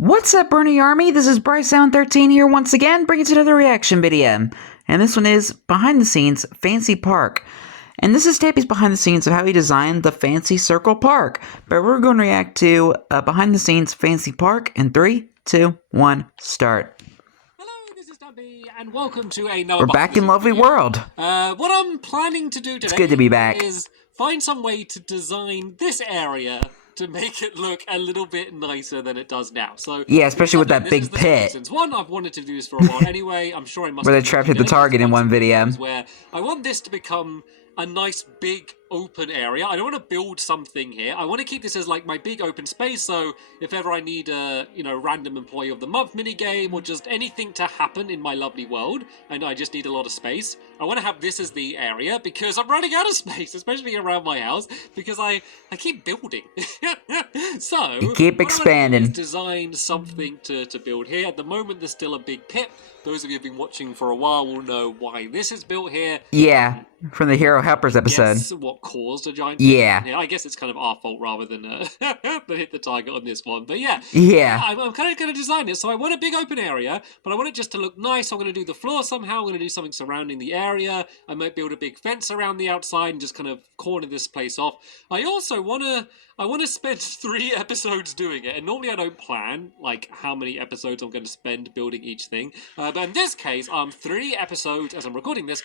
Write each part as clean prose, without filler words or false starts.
What's up, Bernie Army? This is BryceAllen13 here once again, bringing you another reaction video. And this one is Behind the Scenes Fancy Park. And this is Stampy's behind the scenes of how he designed the Fancy Circle Park. But we're going to react to Behind the Scenes Fancy Park in 3, 2, 1, start. Hello, this is Stampy, and welcome to another. We're back in lovely world. What I'm planning to do today It's good to be back. Is find some way to design this area to make it look a little bit nicer than it does now. So yeah, especially with that big pit. One, I've wanted to do this for a while anyway. I'm sure I must. Where they tried to hit the target in one video. Where I want this to become a nice big open area. I don't want to build something here. I want to keep this as like my big open space, so if ever I need a random employee of the month mini game or just anything to happen in my lovely world and I just need a lot of space, I want to have this as the area because I'm running out of space, especially around my house, because I keep building. So you keep expanding. Design something to build here. At the moment there's still a big pit. Those of you who've been watching for a while will know why this is built here. Yeah, from the Hero Helpers episode. Guess what caused a giant yeah. I guess it's kind of our fault rather than hit the target on this one. But yeah, I'm kind of going to design it. So I want a big open area, but I want it just to look nice. I'm going to do the floor somehow. I'm going to do something surrounding the area. I might build a big fence around the outside and just kind of corner this place off. I also want to spend 3 episodes doing it. And normally I don't plan like how many episodes I'm going to spend building each thing. But in this case, 3 episodes as I'm recording this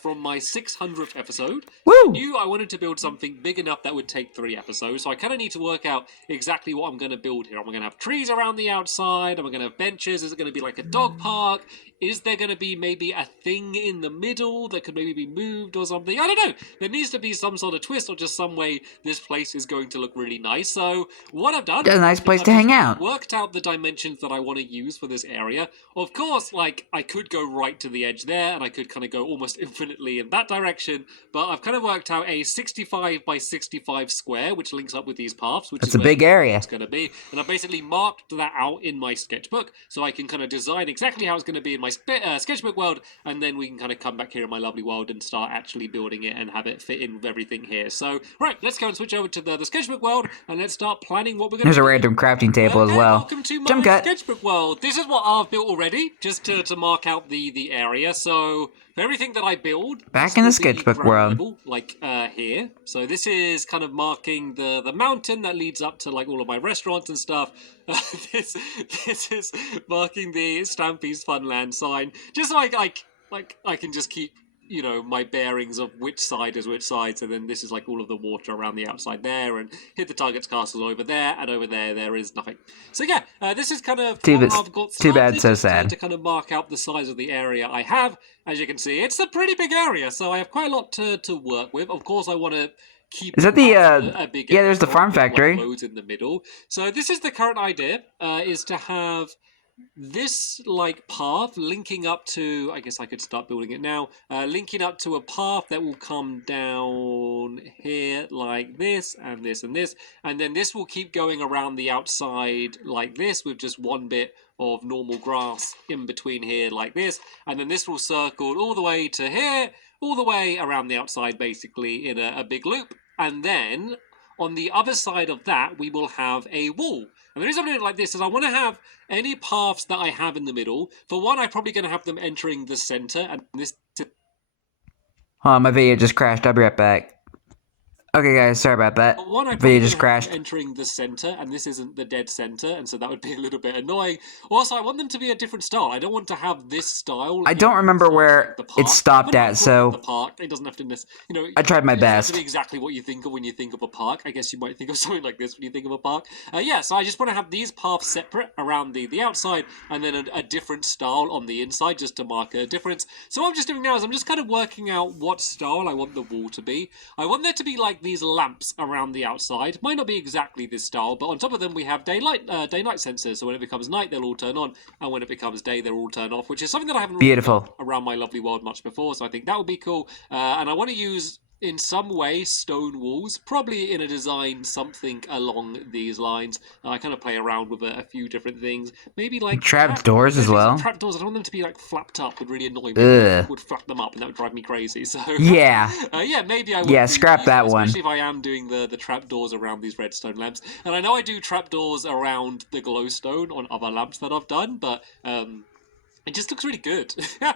from my 600th episode. Woo! I knew I wanted to build something big enough that would take 3 episodes. So I kind of need to work out exactly what I'm going to build here. Am I going to have trees around the outside? Am I going to have benches? Is it going to be like a dog park? Is there going to be maybe a thing in the middle that could maybe be moved or something? I don't know. There needs to be some sort of twist or just some way this place is going to look really nice. So what I've done... It's a nice place to hang out. Worked out the dimensions that I want to use for this area. Of course, like, I could go right to the edge there and I could kind of go almost infinitely in that direction. But I've kind of worked out a 65 by 65 square, which links up with these paths. Which it's is a big area. It's going to be. And I've basically marked that out in my sketchbook. So I can kind of design exactly how it's going to be in my sketchbook world, and then we can kind of come back here in my lovely world and start actually building it and have it fit in with everything here. So, right, let's go and switch over to the sketchbook world, and let's start planning what we're going to do. There's a random crafting table as well. Welcome to my sketchbook world. This is what I've built already, just to mark out the area. So, for everything that I build... Back in the sketchbook world. Level, like here. So this is kind of marking the mountain that leads up to like all of my restaurants and stuff. This is marking the Stampy's Funland sign. Just so I can just keep, my bearings of which side is which side. So then this is like all of the water around the outside there, and hit the target's castle over there, and over there is nothing. So yeah, this is kind of I've got too bad, so sad. To kind of mark out the size of the area I have. As you can see, it's a pretty big area, so I have quite a lot to work with. Of course, I want to keep... Is that the, yeah, there's the farm factory. Loads in the middle. So this is the current idea, is to have this, like, path linking up to... I guess I could start building it now. Linking up to a path that will come down here like this, and this, and this. And then this will keep going around the outside like this with just one bit of normal grass in between here like this, and then this will circle all the way to here, all the way around the outside basically in a big loop, and then on the other side of that we will have a wall. And the reason I'm doing it like this is I want to have any paths that I have in the middle. For one, I'm probably going to have them entering the center, and this... Oh, my video just crashed. I'll be right back. Okay, guys, sorry about that. Video just crashed. Entering the center, and this isn't the dead center, and so that would be a little bit annoying. Also, I want them to be a different style. I don't want to have this style. I don't remember where it stopped at, so the park. It doesn't have to, I tried my best. It doesn't have to be exactly what you think of when you think of a park. I guess you might think of something like this when you think of a park. Yeah, so I just want to have these paths separate around the outside, and then a different style on the inside, just to mark a difference. So what I'm just doing now is I'm just kind of working out what style I want the wall to be. I want there to be like these lamps around the outside. Might not be exactly this style, but on top of them we have day-night sensors. So when it becomes night, they'll all turn on, and when it becomes day, they'll all turn off, which is something that I haven't really done around my lovely world much before. So I think that would be cool. And I want to use in some way stone walls, probably in a design something along these lines. I kind of play around with a few different things. Maybe like Trapped doors as those well. trap doors. I don't want them to be like flapped up. Would really annoy me. Ugh. Would flap them up, and that would drive me crazy. So Yeah. yeah, maybe I would. Yeah, do scrap these, that one. especially if I am doing the trap doors around these redstone lamps. And I know I do trap doors around the glowstone on other lamps that I've done, but it just looks really good.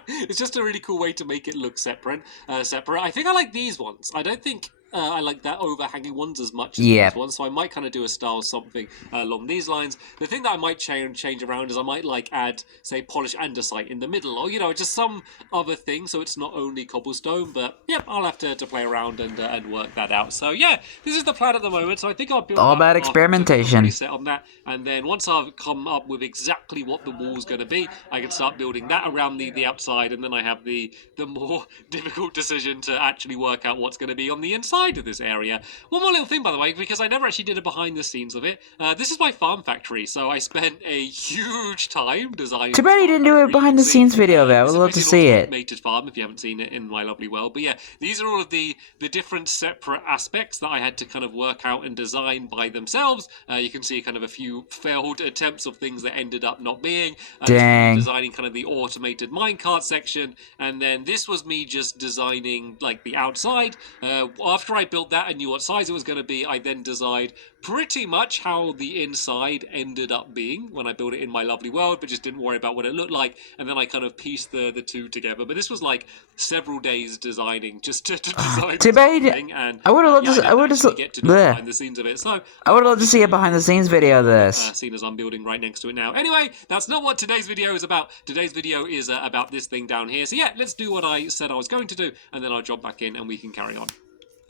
It's just a really cool way to make it look separate. I think I like these ones. I don't think I like that overhanging ones as much as these ones, so I might kind of do a style something along these lines. The thing that I might change around is I might like add, say, polished andesite in the middle, or just some other thing, so it's not only cobblestone. But yep, I'll have to play around and work that out. So yeah, this is the plan at the moment. So I think I'll build All up about experimentation. set on that, and then once I've come up with exactly what the wall's going to be, I can start building that around the outside, and then I have the more difficult decision to actually work out what's going to be on the inside of this area. One more little thing, by the way, because I never actually did a behind the scenes of it. This is my farm factory, so I spent a huge time designing. Too bad you didn't do a behind the scenes video of it. I would love to see it. Automated farm, if you haven't seen it in my lovely world. But yeah, these are all of the different separate aspects that I had to kind of work out and design by themselves. You can see kind of a few failed attempts of things that ended up not being. Dang. Designing kind of the automated minecart section, and then this was me just designing like the outside. After I built that and knew what size it was going to be, I then designed pretty much how the inside ended up being when I built it in my lovely world, but just didn't worry about what it looked like, and then I kind of pieced the two together. But this was like several days designing just to design Too bad. and I would have loved to. I would have get to do behind the scenes of it. So I would love to see a behind the scenes video of this. Seeing as I'm building right next to it now. Anyway, that's not what today's video is about. Today's video is about this thing down here. So yeah, let's do what I said I was going to do, and then I'll jump back in and we can carry on.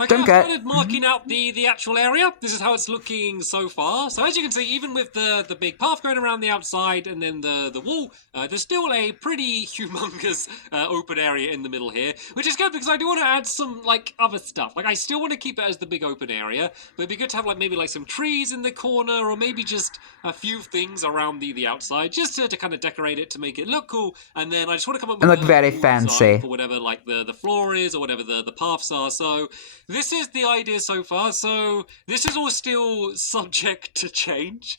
Okay, I've started marking out the actual area. This is how it's looking so far. So as you can see, even with the big path going around the outside and then the wall, there's still a pretty humongous open area in the middle here, which is good because I do want to add some like other stuff. Like I still want to keep it as the big open area, but it'd be good to have like maybe like some trees in the corner, or maybe just a few things around the outside, just to kind of decorate it to make it look cool. And then I just want to come up with look very fancy for whatever like the floor is or whatever the paths are. So this is the idea so far. So this is all still subject to change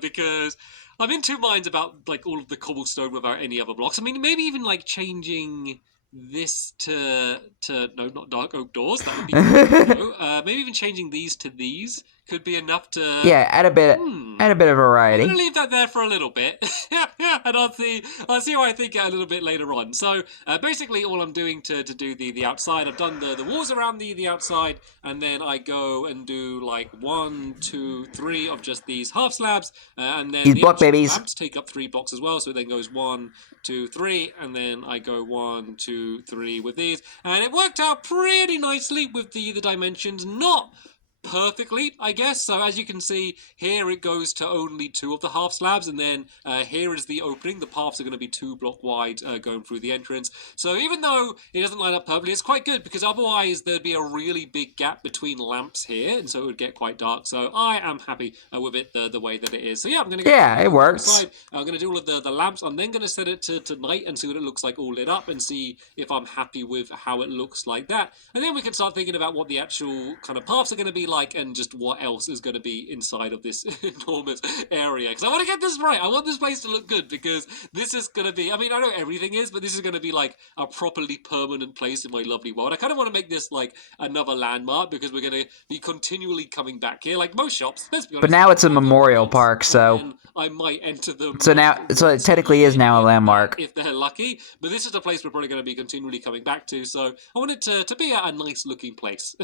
because I'm in two minds about like all of the cobblestone without any other blocks. I mean, maybe even like changing this to no, not dark oak doors. That would be cool. Maybe even changing these to these could be enough to add a bit of variety. I'm gonna leave that there for a little bit, and I'll see what I think a little bit later on. So basically, all I'm doing to do the outside, I've done the walls around the outside, and then I go and do like 1, 2, 3 of just these half slabs, and then these block babies lamps take up 3 blocks as well. So it then goes 1, 2, 3, and then I go 1, 2, 3 with these, and it worked out pretty nicely with the dimensions. Not perfectly, I guess. So as you can see here, it goes to only 2 of the half slabs, and then here is the opening. The paths are going to be 2 block wide going through the entrance. So even though it doesn't line up perfectly, it's quite good because otherwise there'd be a really big gap between lamps here, and so it would get quite dark. So I am happy with it the way that it is. So yeah, I'm going to go it works. I'm going to do all of the lamps. I'm then going to set it to night and see what it looks like all lit up, and see if I'm happy with how it looks like that. And then we can start thinking about what the actual kind of paths are going to be like, and just what else is going to be inside of this enormous area. Because I want to get this right. I want this place to look good, because this is going to be, I mean, I know everything is, but this is going to be like a properly permanent place in my lovely world. I kind of want to make this like another landmark, because we're going to be continually coming back here, like most shops, let's be honest. But now it's a memorial park, so I might enter them. So it technically is now a landmark. If they're lucky. But this is a place we're probably going to be continually coming back to, so I want it to be a nice looking place.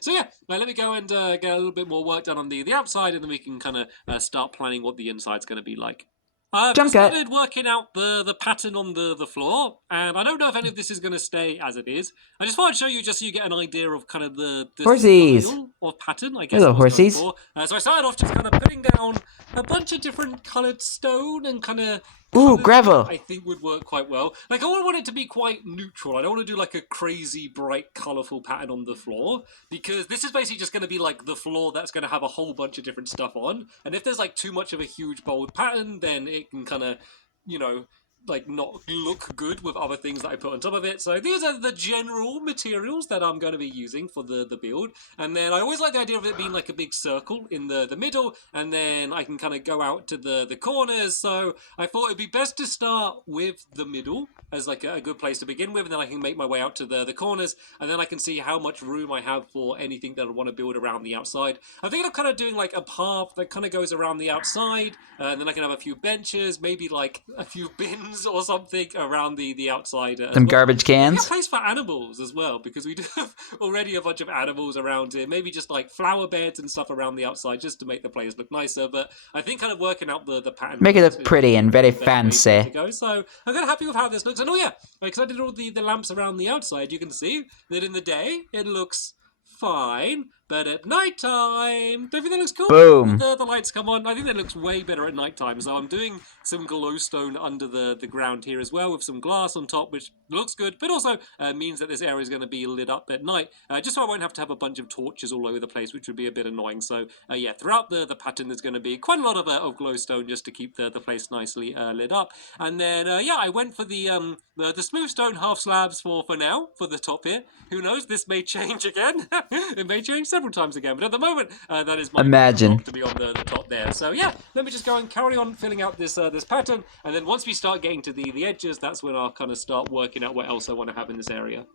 So yeah, let me go and get a little bit more work done on the outside, and then we can kind of start planning what the inside's going to be like. I've started working out the pattern on the floor, and I don't know if any of this is going to stay as it is. I just thought I'd show you just so you get an idea of kind of the style or pattern, I guess. Hello, horsies. So I started off just kind of putting down a bunch of different coloured stone and kind of... Ooh, gravel. I think would work quite well. Like, I want it to be quite neutral. I don't want to do like a crazy, bright, colourful pattern on the floor, because this is basically just going to be like the floor that's going to have a whole bunch of different stuff on. And if there's like too much of a huge, bold pattern, then it can kind of, you know, like not look good with other things that I put on top of it. So these are the general materials that I'm going to be using for the build. And then I always like the idea of it being like a big circle in the middle, and then I can kind of go out to the corners. So I thought it'd be best to start with the middle as like a good place to begin with, and then I can make my way out to the corners, and then I can see how much room I have for anything that I want to build around the outside. I'm thinking of kind of doing like a path that kind of goes around the outside, and then I can have a few benches, maybe like a few bins or something around the outside as Some well. garbage Maybe a cans. place for animals as well, because we do have already a bunch of animals around here. Maybe just like flower beds and stuff around the outside just to make the place look nicer. But I think kind of working out the pattern Make it first look is pretty and very the best way to fancy. go. So I'm kind of happy with how this looks. And oh yeah, because I did all the lamps around the outside, you can see that in the day it looks fine, but at night time, don't you think that looks cool? Boom. The lights come on. I think that looks way better at night time. So I'm doing some glowstone under the ground here as well with some glass on top, which looks good, but also means that this area is going to be lit up at night, just so I won't have to have a bunch of torches all over the place, which would be a bit annoying. So yeah, throughout the pattern, there's going to be quite a lot of glowstone just to keep the place nicely lit up. And then yeah, I went for the smooth stone half slabs for now for the top here. Who knows? This may change again. It may change several times again, but at the moment, that is my Imagine. block to be on the top there. So yeah, let me just go and carry on filling out this this pattern, and then once we start getting to the edges, that's when I'll kind of start working out what else I want to have in this area.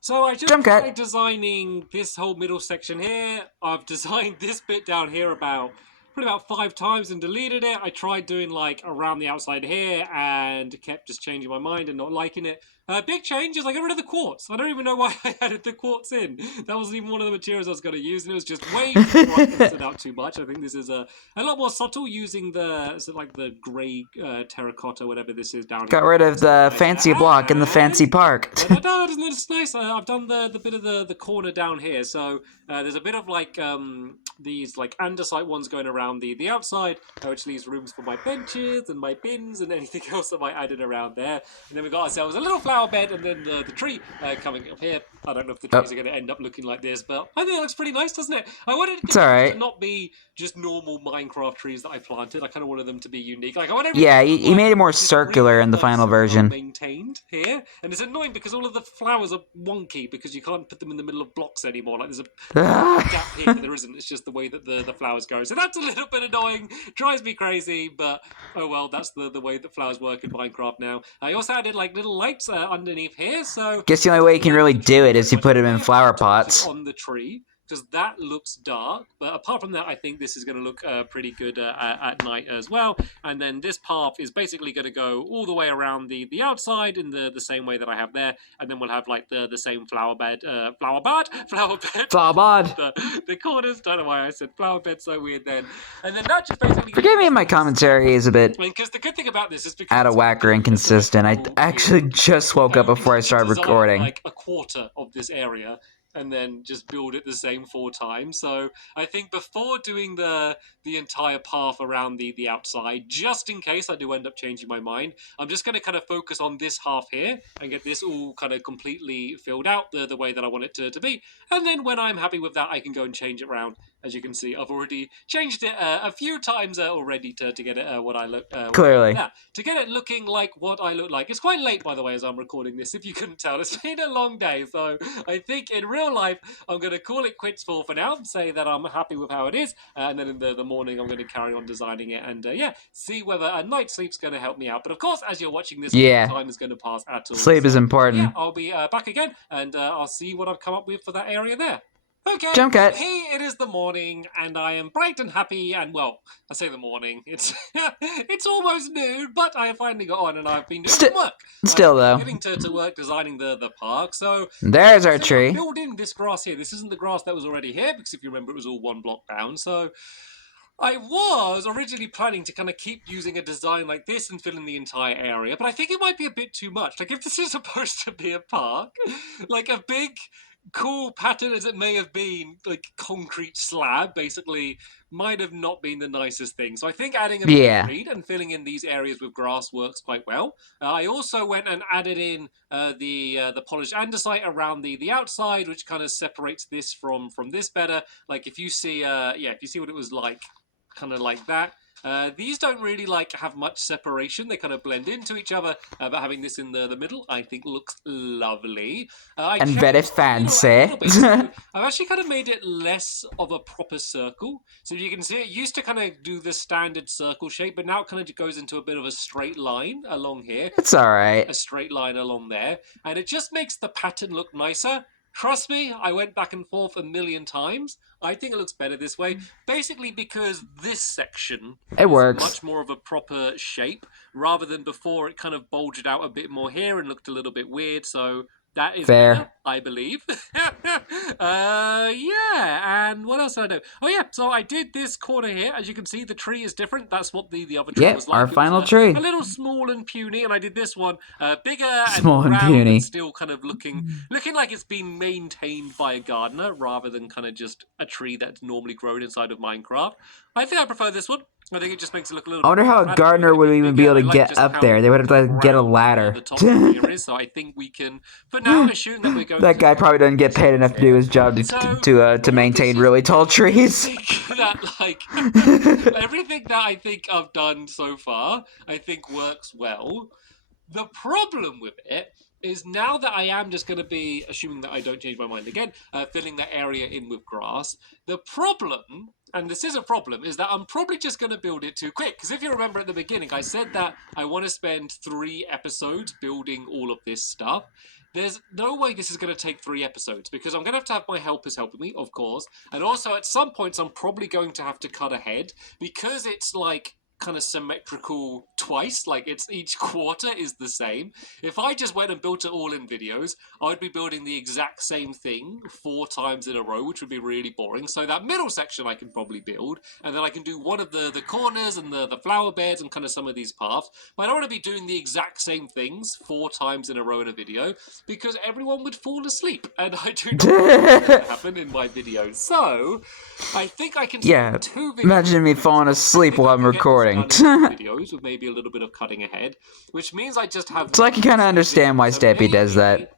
So I just tried designing this whole middle section here. I've designed this bit down here probably about 5 times and deleted it. I tried doing like around the outside here and kept just changing my mind and not liking it. Big change is I got rid of the quartz. I don't even know why I added the quartz in. That wasn't even one of the materials I was going to use, and it was just way too bright and stood out too much. I think this is a lot more subtle using the grey terracotta, whatever this is down here. Got rid of the fancy block in the fancy park. Isn't it nice? I've done the bit of the corner down here, so there's a bit of like these like andesite ones going around the outside, which leaves rooms for my benches and my bins and anything else that might add in around there. And then we've got ourselves a little flower bed, and then the tree coming up here. I don't know if the trees are going to end up looking like this, but I think it looks pretty nice, doesn't it? I wanted it to not be just normal Minecraft trees that I planted. I kind of wanted them to be unique. Like I wanted he made it more circular in the final version. Maintained here, and it's annoying because all of the flowers are wonky because you can't put them in the middle of blocks anymore. Like there's a gap here, but there isn't. It's just the way that the flowers go. So that's a little bit annoying. Drives me crazy, but oh well. That's the way that flowers work in Minecraft now. I also added like little lights underneath here. So guess the only way you can really do it is you put them in flower pots on the tree, because that looks dark. But apart from that, I think this is going to look pretty good at night as well. And then this path is basically going to go all the way around the outside in the same way that I have there. And then we'll have like the same flower bed. The corners. Don't know why I said flower bed so weird then. And then that just basically. Forgive me if my commentary is a bit because the good thing about this is out of whack or inconsistent. I actually just woke up before I started recording. Like a quarter of this area, and then just build it the same 4 times. So I think before doing the entire path around the outside, just in case I do end up changing my mind, I'm just going to kind of focus on this half here and get this all kind of completely filled out the way that I want it to be. And then when I'm happy with that, I can go and change it around. As you can see, I've already changed it a few times already to get it what I look clearly. To get it looking like what I look like. It's quite late, by the way, as I'm recording this, if you couldn't tell. It's been a long day, so I think in real life, I'm going to call it quits for now, say that I'm happy with how it is, and then in the morning, I'm going to carry on designing it, and yeah, see whether a night's sleep's going to help me out. But of course, as you're watching this, time is going to pass at all. Sleep is important. Yeah, I'll be back again, and I'll see what I've come up with for that area there. Okay, Jump cut. Hey, it is the morning, and I am bright and happy, and well, I say the morning, it's it's almost noon, but I have finally got on, and I've been doing some work. Still, though. Getting to work designing the park, so... There's our tree. Building this grass here. This isn't the grass that was already here, because if you remember, it was all 1 block down, so... I was originally planning to kind of keep using a design like this and fill in the entire area, but I think it might be a bit too much. Like, if this is supposed to be a park, like a big... cool pattern as it may have been, like concrete slab, basically might have not been the nicest thing. So I think adding a concrete and filling in these areas with grass works quite well. I also went and added in the polished andesite around the outside, which kind of separates this from this better. Like if you see, if you see what it was like, kind of like that. These don't really like have much separation. They kind of blend into each other, but having this in the middle, I think looks lovely. I And very changed fancy. a little bit. So I've actually kind of made it less of a proper circle. So you can see it used to kind of do the standard circle shape, but now it kind of goes into a bit of a straight line along here. It's alright. A straight line along there. And it just makes the pattern look nicer. Trust me, I went back and forth a million times. I think it looks better this way. Basically because this section It works. much more of a proper shape, rather than before it kind of bulged out a bit more here and looked a little bit weird. So that is fair, better, I believe. Yeah, and what else did I do? Oh yeah, so I did this corner here. As you can see, the tree is different. That's what the other tree was like. Our final tree. A little small and puny, and I did this one bigger Small and and round puny. and still kind of looking like it's been maintained by a gardener rather than kind of just a tree that's normally grown inside of Minecraft. I think I prefer this one. I think it just makes it look a little. I wonder how a gardener would even be able to get up there. They would have to get a ladder. The top here is, so I think we can, for now, assume that we're going. That guy probably doesn't get paid enough to do his job to maintain really tall trees. That like everything that I think I've done so far, I think works well. The problem with it is now that I am just going to be, assuming that I don't change my mind again, filling that area in with grass. The problem, and this is a problem, is that I'm probably just going to build it too quick. Because if you remember at the beginning, I said that I want to spend 3 episodes building all of this stuff. There's no way this is going to take 3 episodes, because I'm going to have my helpers helping me, of course. And also, at some points, I'm probably going to have to cut ahead, because it's like kind of symmetrical twice, like it's each quarter is the same. If I just went and built it all in videos, I would be building the exact same thing 4 times in a row, which would be really boring. So that middle section I can probably build, and then I can do one of the corners and the flower beds and kind of some of these paths. But I don't want to be doing the exact same things 4 times in a row in a video, because everyone would fall asleep, and I do not want that to happen in my videos. So I think I can do 2 videos. Imagine me falling asleep while I'm recording. Videos with maybe a little bit of cutting ahead, which means I just have. So I can kind of understand why Stampy does that.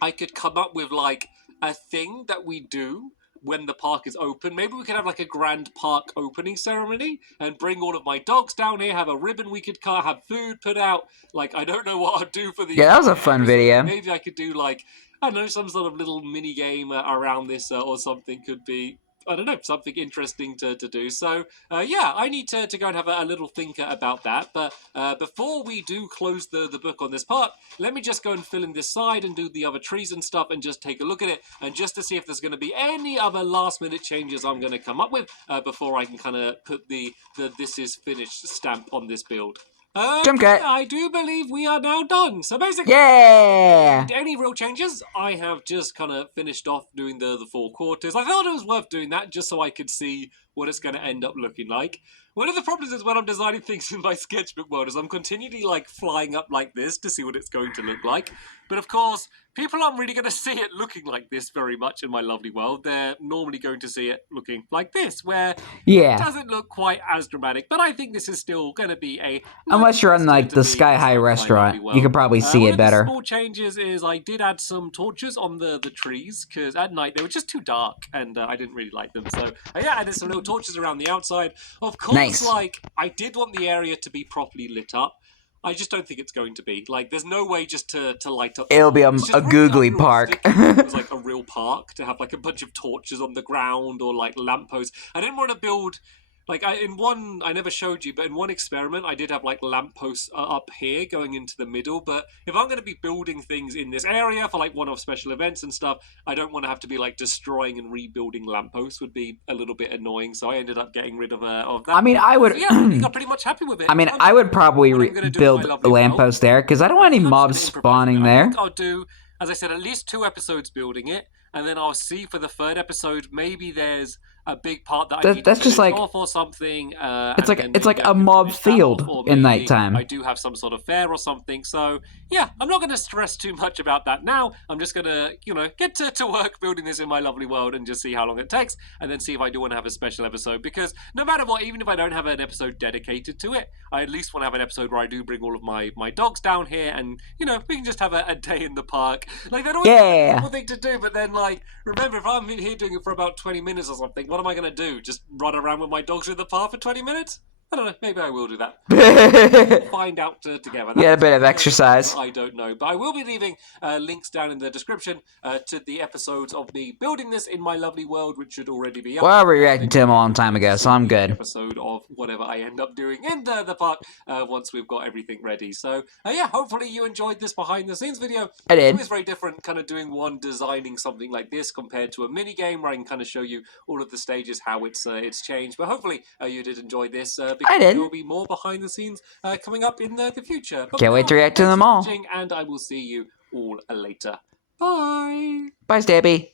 I could come up with like a thing that we do when the park is open. Maybe we could have like a grand park opening ceremony and bring all of my dogs down here, have a ribbon we could cut, have food put out. Like, I don't know what I'd do for the. Yeah, that was a fun video. Maybe I could do like, I don't know, some sort of little mini game around this or something could be. I don't know, something interesting to do. So, yeah, I need to go and have a little thinker about that. But before we do close the book on this part, let me just go and fill in this side and do the other trees and stuff and just take a look at it. And just to see if there's going to be any other last-minute changes I'm going to come up with before I can kind of put the "this is finished" stamp on this build. I do believe we are now done. So basically, any real changes? I have just kind of finished off doing the 4 quarters. I thought it was worth doing that just so I could see what it's going to end up looking like. One of the problems is when I'm designing things in my sketchbook world is I'm continually like flying up like this to see what it's going to look like. But of course, people aren't really going to see it looking like this very much in my lovely world. They're normally going to see it looking like this, where it doesn't look quite as dramatic. But I think this is still going to be a... Unless you're on like the Sky High restaurant, you can probably see it better. One of the small changes is I did add some torches on the trees, because at night they were just too dark, and I didn't really like them. So yeah, I added some little torches around the outside. Of course, like, I did want the area to be properly lit up. I just don't think it's going to be. Like, there's no way just to light up. It'll be a googly park. It was like a real park to have like a bunch of torches on the ground or like lampposts. I didn't want to build. Like, I never showed you, but in one experiment, I did have, like, lampposts up here going into the middle. But if I'm going to be building things in this area for, like, one-off special events and stuff, I don't want to have to be, like, destroying and rebuilding lampposts. Would be a little bit annoying. So I ended up getting rid of that. I mean, I would... So, yeah, I think I'm pretty much happy with it. I mean, I would probably build a lamppost there, because I don't want any mobs spawning there. I think I'll do, as I said, at least 2 episodes building it. And then I'll see for the 3rd episode, maybe there's a big part that I need to finish off or something. It's like a mob field in nighttime. I do have some sort of fair or something. So yeah, I'm not going to stress too much about that now. I'm just going to, get to work building this in my lovely world and just see how long it takes, and then see if I do want to have a special episode. Because no matter what, even if I don't have an episode dedicated to it, I at least want to have an episode where I do bring all of my dogs down here, and we can just have a day in the park. Like, that always be a cool thing to do, but then like, remember, if I'm here doing it for about 20 minutes or something, what am I going to do? Just run around with my dogs through the park for 20 minutes? I don't know. Maybe I will do that. We'll find out together. Get a bit of exercise. I don't know, but I will be leaving links down in the description to the episodes of me building this in my lovely world, which should already be up. Well, we reacted to him a long time ago, so I'm good. Episode of whatever I end up doing in the park once we've got everything ready. So yeah, hopefully you enjoyed this behind the scenes video. I did. It's very different, kind of doing one designing something like this compared to a mini game where I can kind of show you all of the stages, how it's changed. But hopefully you did enjoy this. I did. There will be more behind the scenes coming up in the future. But can't wait to react to them all. And I will see you all later. Bye. Bye, Stampy.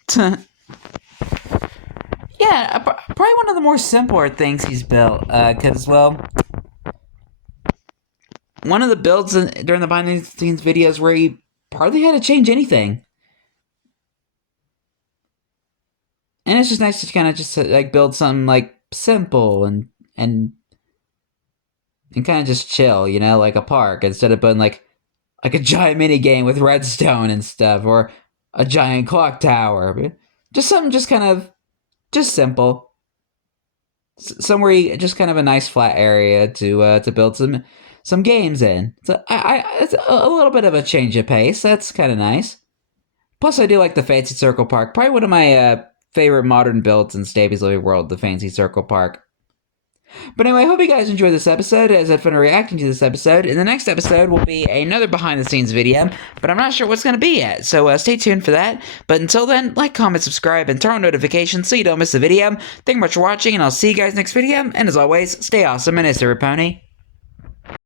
Yeah, probably one of the more simpler things he's built. Because, well, one of the builds during the behind the scenes videos where he hardly had to change anything. And it's just nice to kind of just like build something like simple and kind of just chill, you know, like a park, instead of building like a giant mini game with redstone and stuff, or a giant clock tower. Just something just kind of just simple. Somewhere just kind of a nice flat area to build some games in. So it's a little bit of a change of pace. That's kind of nice. Plus, I do like the Fancy Circle Park. Probably one of my favorite modern builds in Stampy's Living World, the Fancy Circle Park. But anyway, I hope you guys enjoyed this episode, as I've been reacting to this episode. In the next episode will be another behind-the-scenes video, but I'm not sure what's going to be yet, so stay tuned for that. But until then, like, comment, subscribe, and turn on notifications so you don't miss a video. Thank you much for watching, and I'll see you guys next video, and as always, stay awesome and it's a pony.